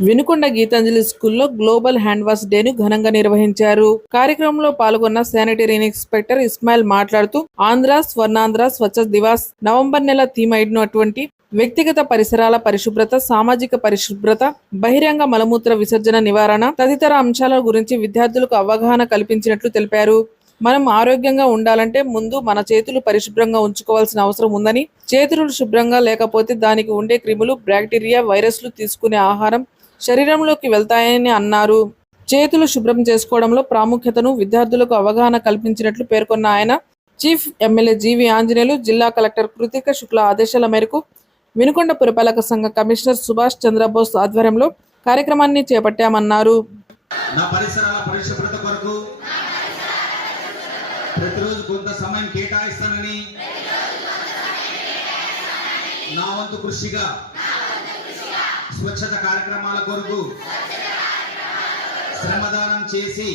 వినుకొండ గీతాంజలి స్కూల్లో global hand wash డేను ఘనంగా నిర్వహించారు. కార్యక్రమంలో పాల్గొన్న శానిటరీ ఇన్స్పెక్టర్ ఇస్మాయిల్ మాట్లాడుతూ ఆంధ్ర స్వర్ణాంధ్ర స్వచ్ఛ దివాస్ నవంబర్ నెల థీమ్ అయినటువంటి వ్యక్తిగత పరిసరాల పరిశుభ్రత సామాజిక పరిశుభ్రత బహిరంగ మలమూత్ర విసర్జన నివారణ తదితర అంశాల గురించి విద్యార్థులకు అవగాహన కల్పించినట్లు తెలిపారు. మనం ఆరోగ్యంగా ఉండాలంటే ముందు మన చేతులు పరిశుభ్రంగా ఉంచుకోవాల్సిన అవసరం ఉందని చేతులు శుభ్రంగా లేకపోతే దానికి ఉండే క్రిములు బ్యాక్టీరియా వైరస్లు తీసుకునే ఆహారం శరీరంలోకి వెళ్తాయని అన్నారు. చేతులు శుభ్రం చేసుకోవడంలో ప్రాముఖ్యతను విద్యార్థులకు అవగాహన కల్పించినట్లు పేర్కొన్న ఆయన చీఫ్ ఎమ్మెల్యే జీవి ఆంజనేయులు జిల్లా కలెక్టర్ కృతిక శుక్ల ఆదేశాల మేరకు వినుకొండ పురపాలక సంఘ కమిషనర్ సుభాష్ చంద్రబోస్ ఆధ్వర్యంలో కార్యక్రమాన్ని చేపట్టామన్నారు. ప్రతిరోజు కొంత సమయం కేటాయిస్తానని నా వంతు కృషిగా స్వచ్ఛత కార్యక్రమాల కొరకు శ్రమదానం చేసి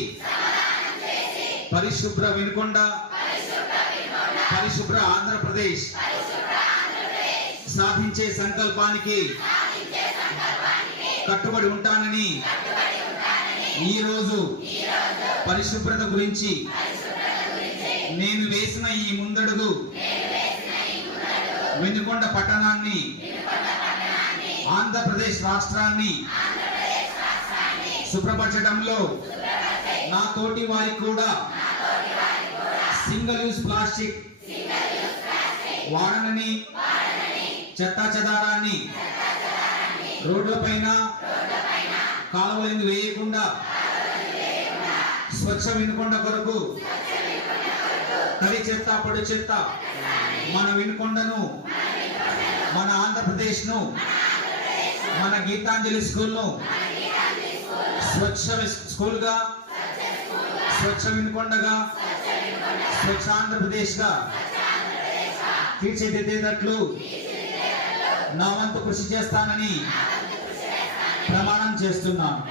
పరిశుభ్ర వినుకొండ పరిశుభ్ర ఆంధ్రప్రదేశ్ సాధించే సంకల్పానికి కట్టుబడి ఉంటానని ఈ రోజు పరిశుభ్రత గురించి నేను వేసిన ఈ ముందడుగు వెనుకొండ పట్టణాన్ని ఆంధ్రప్రదేశ్ రాష్ట్రాన్ని శుభ్రపరచడంలో నా తోటి వారికి కూడా సింగిల్ యూస్ ప్లాస్టిక్ వాడనని చెత్తా చెదారాన్ని రోడ్లపైన కాలువలను వేయకుండా స్వచ్ఛ వినుకొండ కొరకు తడి చెత్త పొడి చెత్త మన వినుకొండను మన ఆంధ్రప్రదేశ్ను మన గీతాంజలి స్కూల్ను స్వచ్ఛ విస్- స్కూల్గా. స్వచ్ఛ వినుకొండగా. స్వచ్ఛ ఆంధ్రప్రదేశ్గా. తీర్చిదిద్దేటట్లు నా వంతు కృషి చేస్తానని ప్రమాణం చేస్తున్నాను.